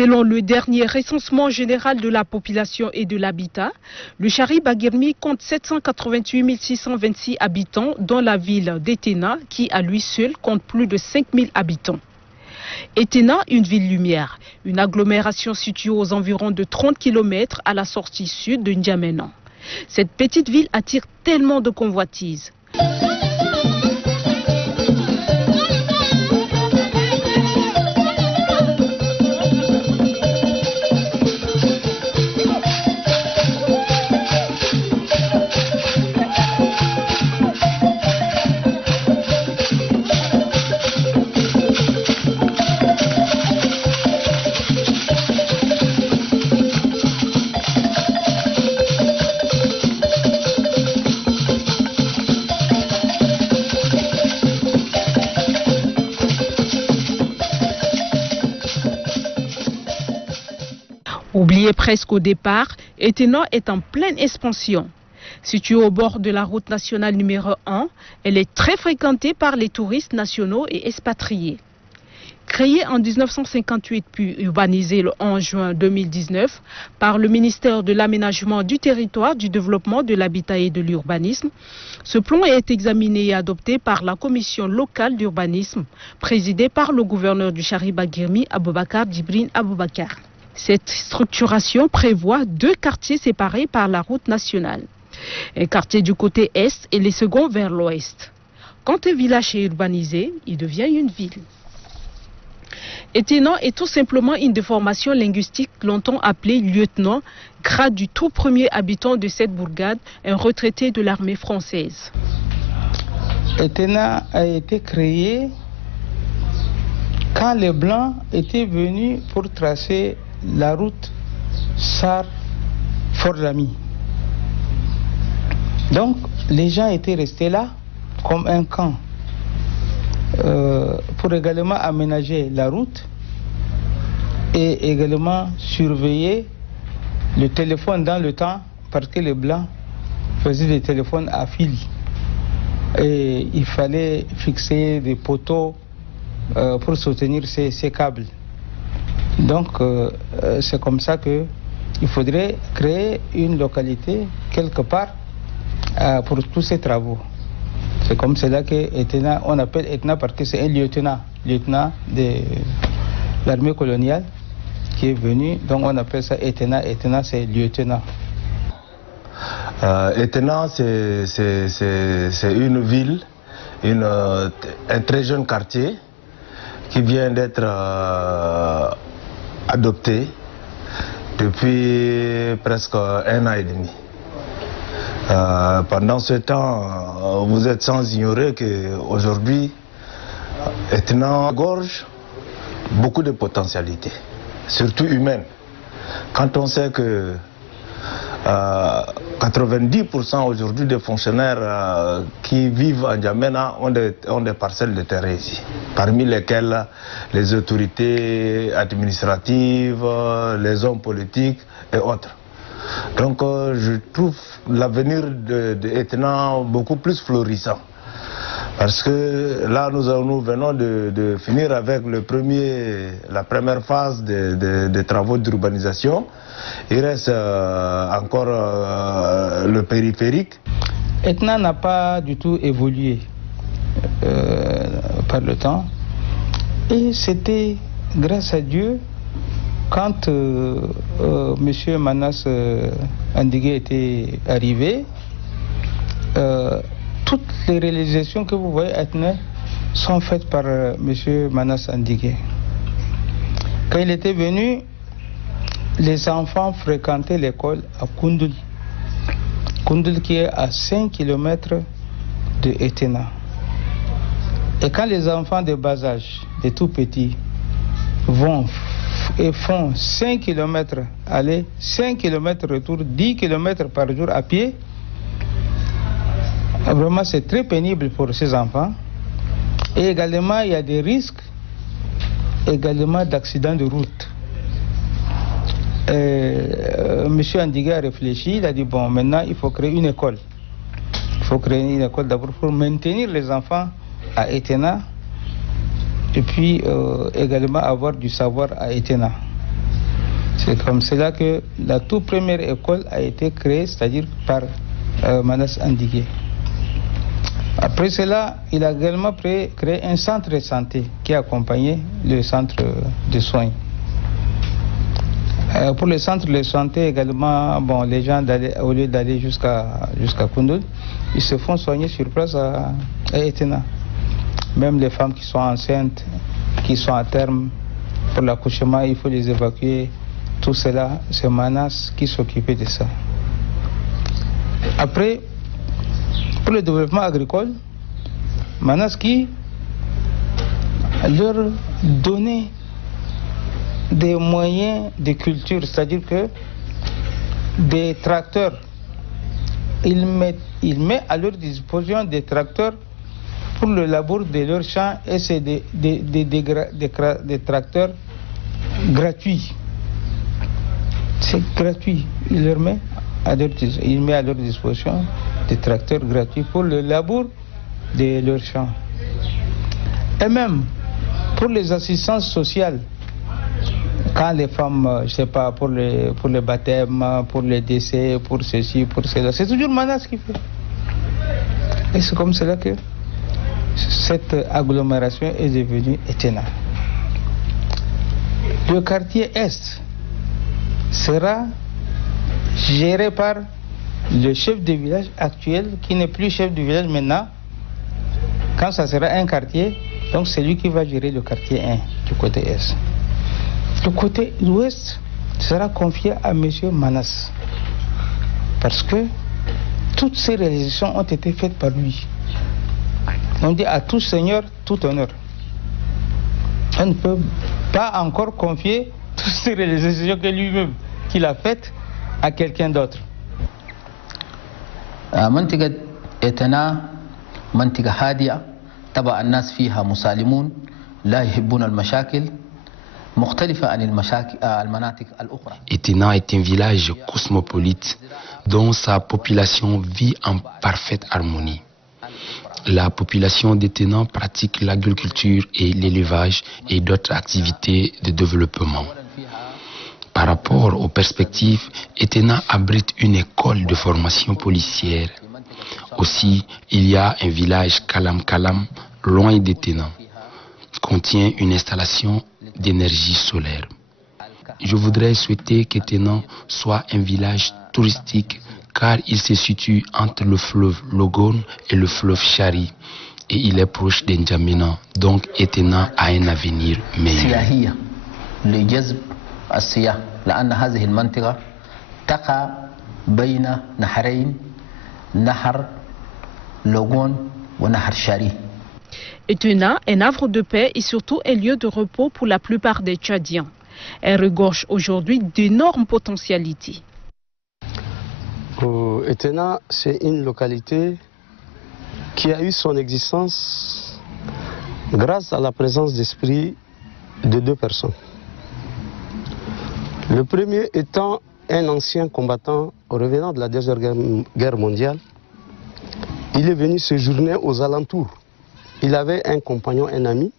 Selon le dernier recensement général de la population et de l'habitat, le Chari Baguirmi compte 788 626 habitants, dont la ville d'Etena, qui à lui seul compte plus de 5000 habitants. Etena, une ville lumière, une agglomération située aux environs de 30 km à la sortie sud de N'Djamena. Cette petite ville attire tellement de convoitises. Oubliée presque au départ, Etena est en pleine expansion. Située au bord de la route nationale numéro 1, elle est très fréquentée par les touristes nationaux et expatriés. Créée en 1958 puis urbanisée le 11 juin 2019 par le ministère de l'Aménagement du Territoire, du Développement de l'Habitat et de l'Urbanisme, ce plan est examiné et adopté par la commission locale d'urbanisme, présidée par le gouverneur du Chari Baguirmi, Aboubakar Djibril Aboubakar. Cette structuration prévoit 2 quartiers séparés par la route nationale. Un quartier du côté est et les seconds vers l'ouest. Quand un village est urbanisé, il devient une ville. Etena est tout simplement une déformation linguistique longtemps appelée lieutenant, grade du tout premier habitant de cette bourgade, un retraité de l'armée française. Etena a été créé quand les Blancs étaient venus pour tracer la route Sar-Fort-Lamy. Donc les gens étaient restés là comme un camp pour également aménager la route et également surveiller le téléphone dans le temps, parce que les Blancs faisaient des téléphones à fil et il fallait fixer des poteaux pour soutenir ces câbles. Donc c'est comme ça qu'il faudrait créer une localité quelque part pour tous ces travaux. C'est comme cela que Etena, on appelle Etena parce que c'est un lieutenant de l'armée coloniale qui est venu, donc on appelle ça Etena. Etena c'est lieutenant. Etena c'est une ville, un très jeune quartier qui vient d'être adopté depuis presque 1 an et demi. Pendant ce temps, vous êtes sans ignorer qu'aujourd'hui, Etena gorge beaucoup de potentialités, surtout humaines. Quand on sait que 90% aujourd'hui des fonctionnaires qui vivent à N'Djamena ont des parcelles de terrain ici, parmi lesquelles les autorités administratives, les hommes politiques et autres. Donc je trouve l'avenir de Etena beaucoup plus florissant. Parce que là, nous venons de finir avec la première phase des travaux d'urbanisation. Il reste encore le périphérique. Etena n'a pas du tout évolué par le temps. Et c'était grâce à Dieu quand M. Manas Andigué était arrivé. Toutes les réalisations que vous voyez à Etena sont faites par M. Manas Andigué. Quand il était venu, les enfants fréquentaient l'école à Koundoul. Koundoul qui est à 5 km de Etena. Et quand les enfants de bas âge, des tout petits, vont et font 5 km aller, 5 km retour, 10 km par jour à pied, vraiment c'est très pénible pour ces enfants. Et également il y a des risques également d'accidents de route. Monsieur Andigué a réfléchi, il a dit bon, maintenant il faut créer une école. Il faut créer une école d'abord pour maintenir les enfants à Etena et puis également avoir du savoir à Etena. C'est comme cela que la toute première école a été créée, c'est-à-dire par Manas Andigué. Après cela, il a également créé un centre de santé qui accompagnait le centre de soins. Pour le centre de santé également, bon, les gens, au lieu d'aller jusqu'à Koundoul, ils se font soigner sur place à Etena. Même les femmes qui sont enceintes, qui sont à terme pour l'accouchement, il faut les évacuer. Tout cela, c'est Manas qui s'occupait de ça. Après, pour le développement agricole, Manas qui leur donnait des moyens de culture, c'est-à-dire que des tracteurs, il met à leur disposition des tracteurs pour le labour de leurs champs, et c'est des tracteurs gratuits. C'est gratuit. Il met à leur disposition des tracteurs gratuits pour le labour de leurs champs. Et même pour les assistances sociales, quand les femmes, je sais pas, pour les baptêmes, pour les décès, pour ceci, pour cela, c'est toujours Manas qui fait. Et c'est comme cela que cette agglomération est devenue Etena. Le quartier Est sera géré par le chef de village actuel, qui n'est plus chef de village maintenant. Quand ça sera un quartier, donc c'est lui qui va gérer le quartier 1 du côté Est. Le côté Ouest sera confié à M. Manas, parce que toutes ces réalisations ont été faites par lui. On dit à tout seigneur, tout honneur. On ne peut pas encore confier toutes ces réalisations que lui-même qu'il a faites à quelqu'un d'autre. منطقة إتنا منطقة هادئة طبعا الناس فيها مسالمون لا يحبون المشاكل مختلفة عن المناطق الأخرى. Etena est un village cosmopolite dont sa population vit en parfaite harmonie. La population d'Etena pratique l'agriculture et l'élevage et d'autres activités de développement. Par rapport aux perspectives, Etena abrite une école de formation policière. Aussi, il y a un village Kalam Kalam, loin d'Etena, contient une installation d'énergie solaire. Je voudrais souhaiter qu'Etena soit un village touristique car il se situe entre le fleuve Logone et le fleuve Chari et il est proche d'Njamena, donc Etena a un avenir meilleur. السياح لأن هذه المنطقة تقع بين نهرين نهر لوغون ونهر شاري. Etena, un havre de paix et surtout un lieu de repos pour la plupart des Tchadiens. Elle regorge aujourd'hui d'énormes potentialités. Etena, c'est une localité qui a eu son existence grâce à la présence d'esprit de deux personnes. Le premier étant un ancien combattant revenant de la Deuxième Guerre mondiale. Il est venu séjourner aux alentours. Il avait un compagnon, un ami,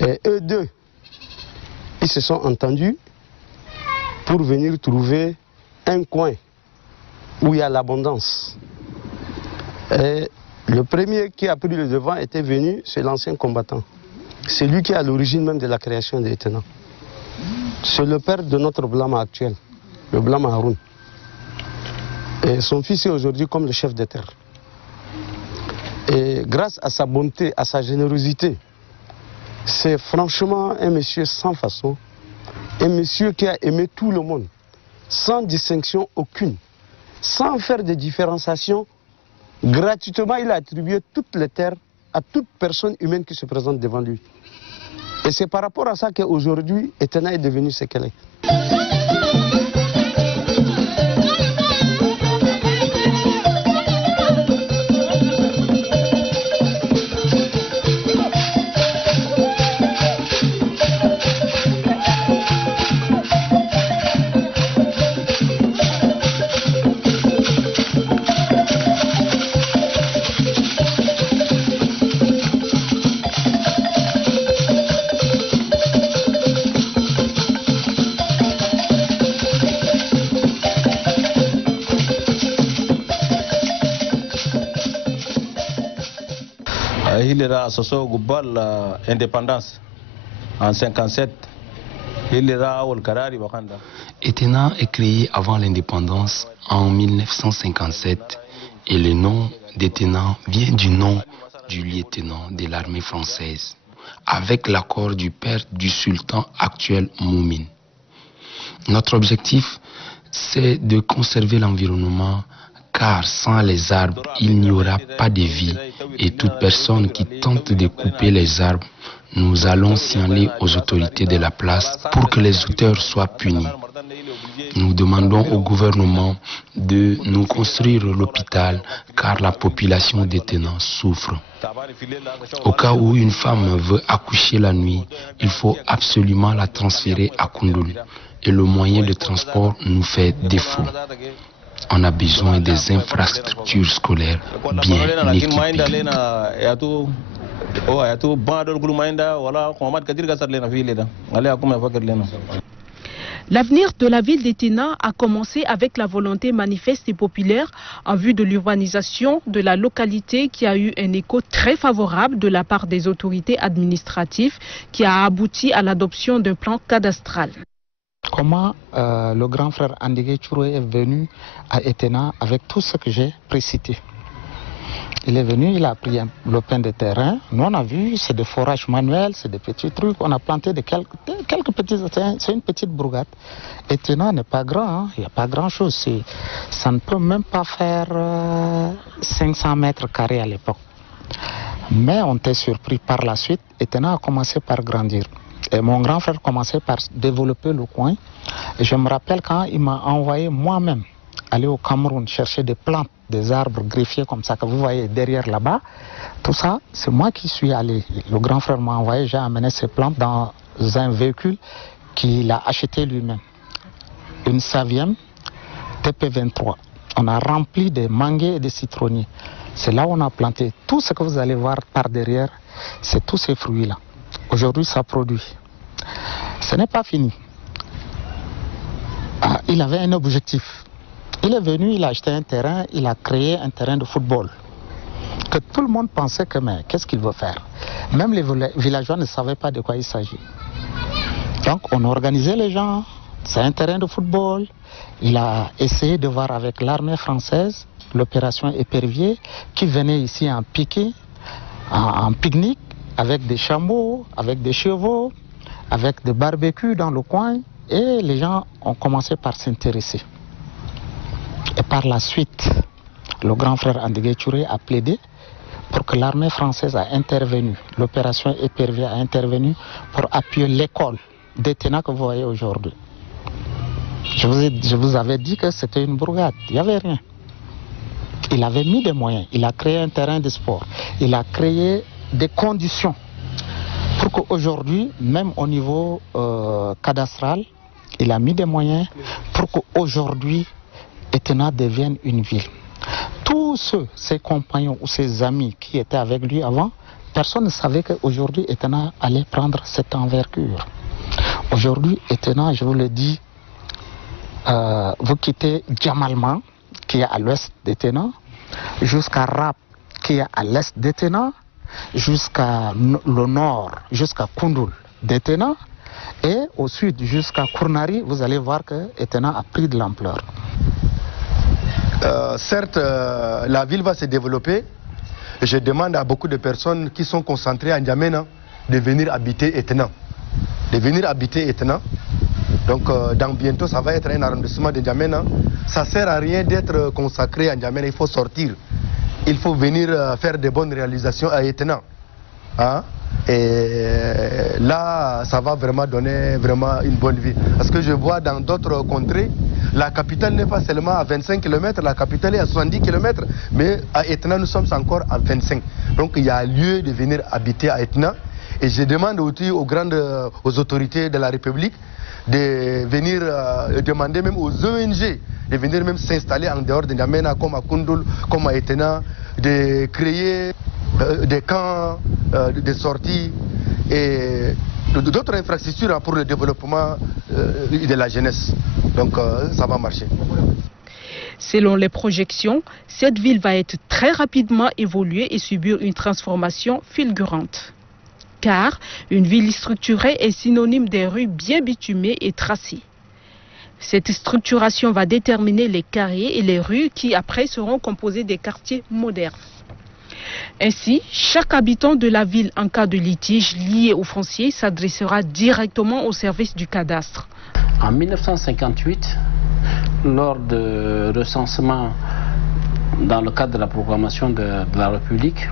et eux deux, ils se sont entendus pour venir trouver un coin où il y a l'abondance. Et le premier qui a pris le devant était venu, c'est l'ancien combattant. C'est lui qui est à l'origine même de la création de Etena. C'est le père de notre Blama actuel, le Blama Haroun. Et son fils est aujourd'hui comme le chef de terre. Et grâce à sa bonté, à sa générosité, c'est franchement un monsieur sans façon, un monsieur qui a aimé tout le monde, sans distinction aucune, sans faire de différenciation. Gratuitement, il a attribué toutes les terres à toute personne humaine qui se présente devant lui. Et c'est par rapport à ça qu'aujourd'hui, Etena est devenue ce qu'elle est. Il est à Soso Goubal indépendance en 57. Etena est créé avant l'indépendance en 1957 et le nom d'Etena vient du nom du lieutenant de l'armée française, avec l'accord du père du sultan actuel Moumine. Notre objectif, c'est de conserver l'environnement, car sans les arbres, il n'y aura pas de vie. Et toute personne qui tente de couper les arbres, nous allons signaler aux autorités de la place pour que les auteurs soient punis. Nous demandons au gouvernement de nous construire l'hôpital, car la population d'Etena souffre. Au cas où une femme veut accoucher la nuit, il faut absolument la transférer à Koundoul. Et le moyen de transport nous fait défaut. On a besoin des infrastructures scolaires bien équipées. L'avenir de la ville d'Etena a commencé avec la volonté manifeste et populaire en vue de l'urbanisation de la localité qui a eu un écho très favorable de la part des autorités administratives qui a abouti à l'adoption d'un plan cadastral. Comment le grand frère Andigué Touré est venu à Etena avec tout ce que j'ai précité. Il est venu, il a pris le pain de terrain. Nous on a vu, c'est des forages manuels, c'est des petits trucs. On a planté quelques petits, c'est une petite bourgade. Etena n'est pas grand, hein, il n'y a pas grand chose. Ça ne peut même pas faire 500 mètres carrés à l'époque. Mais on était surpris par la suite. Etena a commencé par grandir. Et mon grand frère commençait par développer le coin. Et je me rappelle quand il m'a envoyé moi-même aller au Cameroun chercher des plantes, des arbres greffiers comme ça que vous voyez derrière là-bas. Tout ça, c'est moi qui suis allé. Le grand frère m'a envoyé, j'ai amené ces plantes dans un véhicule qu'il a acheté lui-même. Une Savième TP23. On a rempli des manguiers et des citronniers. C'est là où on a planté. Tout ce que vous allez voir par derrière, c'est tous ces fruits-là. Aujourd'hui, ça produit. Ce n'est pas fini. Il avait un objectif. Il est venu, il a acheté un terrain, il a créé un terrain de football. Que tout le monde pensait que, mais qu'est-ce qu'il veut faire? Même les villageois ne savaient pas de quoi il s'agit. Donc, on a organisé les gens. C'est un terrain de football. Il a essayé de voir avec l'armée française l'opération Épervier qui venait ici en piqué, en pique-nique, avec des chameaux, avec des chevaux, avec des barbecues dans le coin. Et les gens ont commencé par s'intéresser. Et par la suite, le grand frère Andigué Touré a plaidé pour que l'armée française a intervenu. L'opération Épervier a intervenu pour appuyer l'école d'Etena que vous voyez aujourd'hui. Je vous avais dit que c'était une bourgade, il n'y avait rien. Il avait mis des moyens, il a créé un terrain de sport, il a créé des conditions pour qu'aujourd'hui, même au niveau cadastral, il a mis des moyens pour qu'aujourd'hui, Etena devienne une ville. Tous ses compagnons ou ses amis qui étaient avec lui avant, personne ne savait qu'aujourd'hui, Etena allait prendre cette envergure. Aujourd'hui, Etena, je vous le dis, vous quittez Djamalman, qui est à l'ouest d'Etena, jusqu'à Rap, qui est à l'est d'Etena, jusqu'à le nord, jusqu'à Koundoul d'Etena, et au sud jusqu'à Kournari, vous allez voir que Etena a pris de l'ampleur. Certes, la ville va se développer. Je demande à beaucoup de personnes qui sont concentrées à N'Djamena de venir habiter Etena. De venir habiter Etena. Donc, dans bientôt, ça va être un arrondissement de N'Djamena. Ça ne sert à rien d'être consacré à N'Djamena. Il faut sortir. Il faut venir faire de bonnes réalisations à Etena. Hein? Et là, ça va vraiment donner une bonne vie. Parce que je vois dans d'autres contrées, la capitale n'est pas seulement à 25 km, la capitale est à 70 km, mais à Etena, nous sommes encore à 25. Donc il y a lieu de venir habiter à Etena. Et je demande aussi aux autorités de la République de venir demander même aux ONG de venir même s'installer en dehors de N'Djamena, comme à Koundoul, comme à Etena, de créer des camps de sortie et d'autres infrastructures pour le développement de la jeunesse. Donc ça va marcher. Selon les projections, cette ville va être très rapidement évoluée et subir une transformation fulgurante. Car une ville structurée est synonyme des rues bien bitumées et tracées. Cette structuration va déterminer les carrés et les rues qui après seront composés des quartiers modernes. Ainsi, chaque habitant de la ville en cas de litige lié au foncier s'adressera directement au service du cadastre. En 1958, lors du recensement dans le cadre de la proclamation de la République,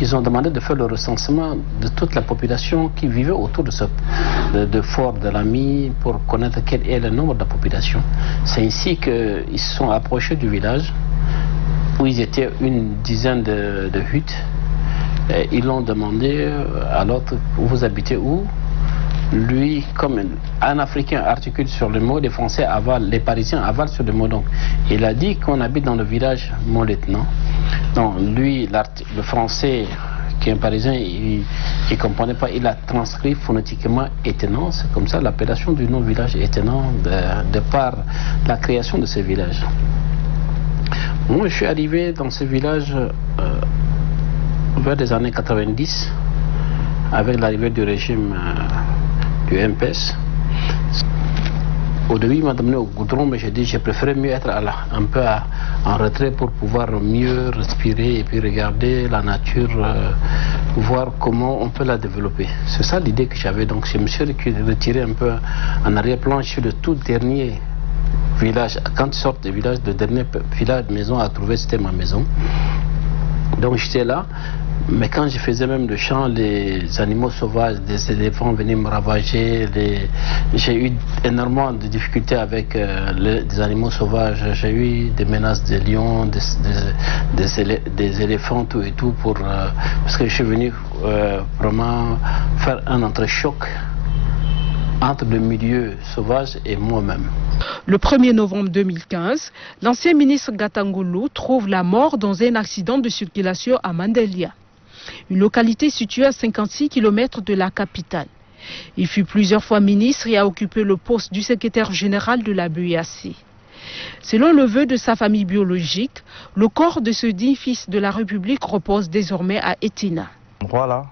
ils ont demandé de faire le recensement de toute la population qui vivait autour de Fort de l'Ami pour connaître quel est le nombre de la population. C'est ainsi qu'ils se sont approchés du village où ils étaient une dizaine de huttes. Et ils l'ont demandé à l'autre, vous habitez où? Lui, comme un Africain articule sur le mot, les Français avalent, les Parisiens avalent sur le mot. Donc, il a dit qu'on habite dans le village Mon Lieutenant. Donc, lui, le Français, qui est un Parisien, il ne comprenait pas. Il a transcrit phonétiquement Étonnant. C'est comme ça l'appellation du nom village Étonnant de par la création de ce village. Moi, je suis arrivé dans ce village vers les années 90 avec l'arrivée du régime du MPS. Au début, il m'a amené au goudron, mais j'ai dit j'ai préféré mieux être un peu en retrait pour pouvoir mieux respirer et puis regarder la nature, voir comment on peut la développer. C'est ça l'idée que j'avais. Donc je me suis retiré un peu en arrière-plan. Je suis le tout dernier village. Quand tu sors des villages, le dernier village, maison à trouver, c'était ma maison. Donc j'étais là. Mais quand je faisais même le chant, les animaux sauvages, des éléphants venaient me ravager. J'ai eu énormément de difficultés avec des animaux sauvages. J'ai eu des menaces de lions, des éléphants, tout et tout, parce que je suis venu vraiment faire un entrechoc entre le milieu sauvage et moi-même. Le 1er novembre 2015, l'ancien ministre Gatangulu trouve la mort dans un accident de circulation à Mandelia, une localité située à 56 km de la capitale. Il fut plusieurs fois ministre et a occupé le poste du secrétaire général de la BEAC. Selon le vœu de sa famille biologique, le corps de ce digne fils de la République repose désormais à Etina. Voilà,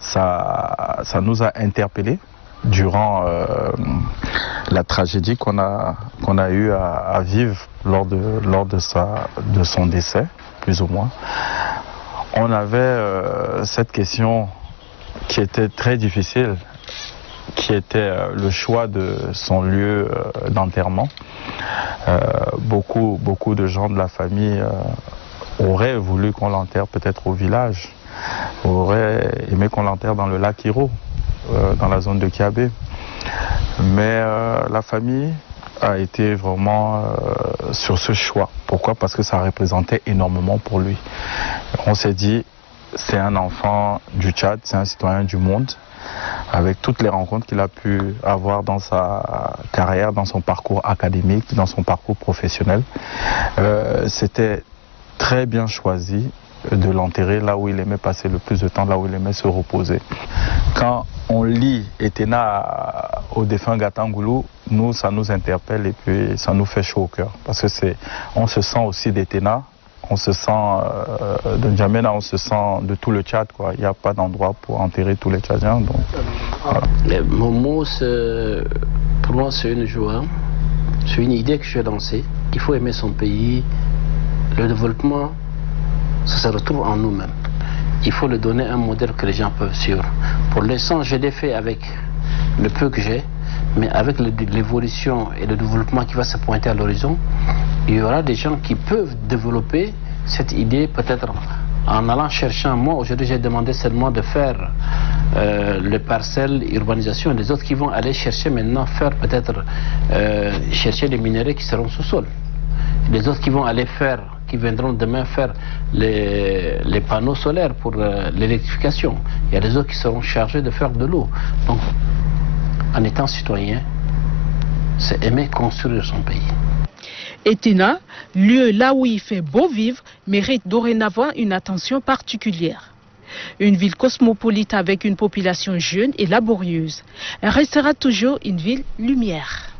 ça nous a interpellés durant la tragédie qu'on a eu à vivre lors de son décès, plus ou moins. On avait cette question qui était très difficile, qui était le choix de son lieu d'enterrement. Beaucoup de gens de la famille auraient voulu qu'on l'enterre peut-être au village, auraient aimé qu'on l'enterre dans le lac Iro, dans la zone de Kiabé. Mais la famille a été vraiment sur ce choix. Pourquoi? Parce que ça représentait énormément pour lui. On s'est dit, c'est un enfant du Tchad, c'est un citoyen du monde, avec toutes les rencontres qu'il a pu avoir dans sa carrière, dans son parcours académique, dans son parcours professionnel. C'était très bien choisi de l'enterrer là où il aimait passer le plus de temps, là où il aimait se reposer. Quand on lit Etena au défunt Gatangulu, nous, ça nous interpelle et puis ça nous fait chaud au cœur. Parce que on se sent aussi d'Etena, on se sent de N'Djamena, on se sent de tout le Tchad, quoi. Il n'y a pas d'endroit pour enterrer tous les Tchadiens. Donc, voilà. Mon mot, pour moi, c'est une joie. C'est une idée que je vais lancer. Il faut aimer son pays. Le développement, ça se retrouve en nous-mêmes. Il faut le donner un modèle que les gens peuvent suivre. Pour l'instant, je l'ai fait avec le peu que j'ai, mais avec l'évolution et le développement qui va se pointer à l'horizon, il y aura des gens qui peuvent développer cette idée peut-être en allant chercher. Moi, aujourd'hui, j'ai demandé seulement de faire les parcelles, urbanisation, et les autres qui vont aller chercher maintenant, faire peut-être chercher les minéraux qui seront sous sol. Les autres qui vont aller faire, qui viendront demain faire les panneaux solaires pour l'électrification. Il y a des autres qui seront chargés de faire de l'eau. Donc, en étant citoyen, c'est aimer construire son pays. Etina, lieu là où il fait beau vivre, mérite dorénavant une attention particulière. Une ville cosmopolite avec une population jeune et laborieuse. Elle restera toujours une ville lumière.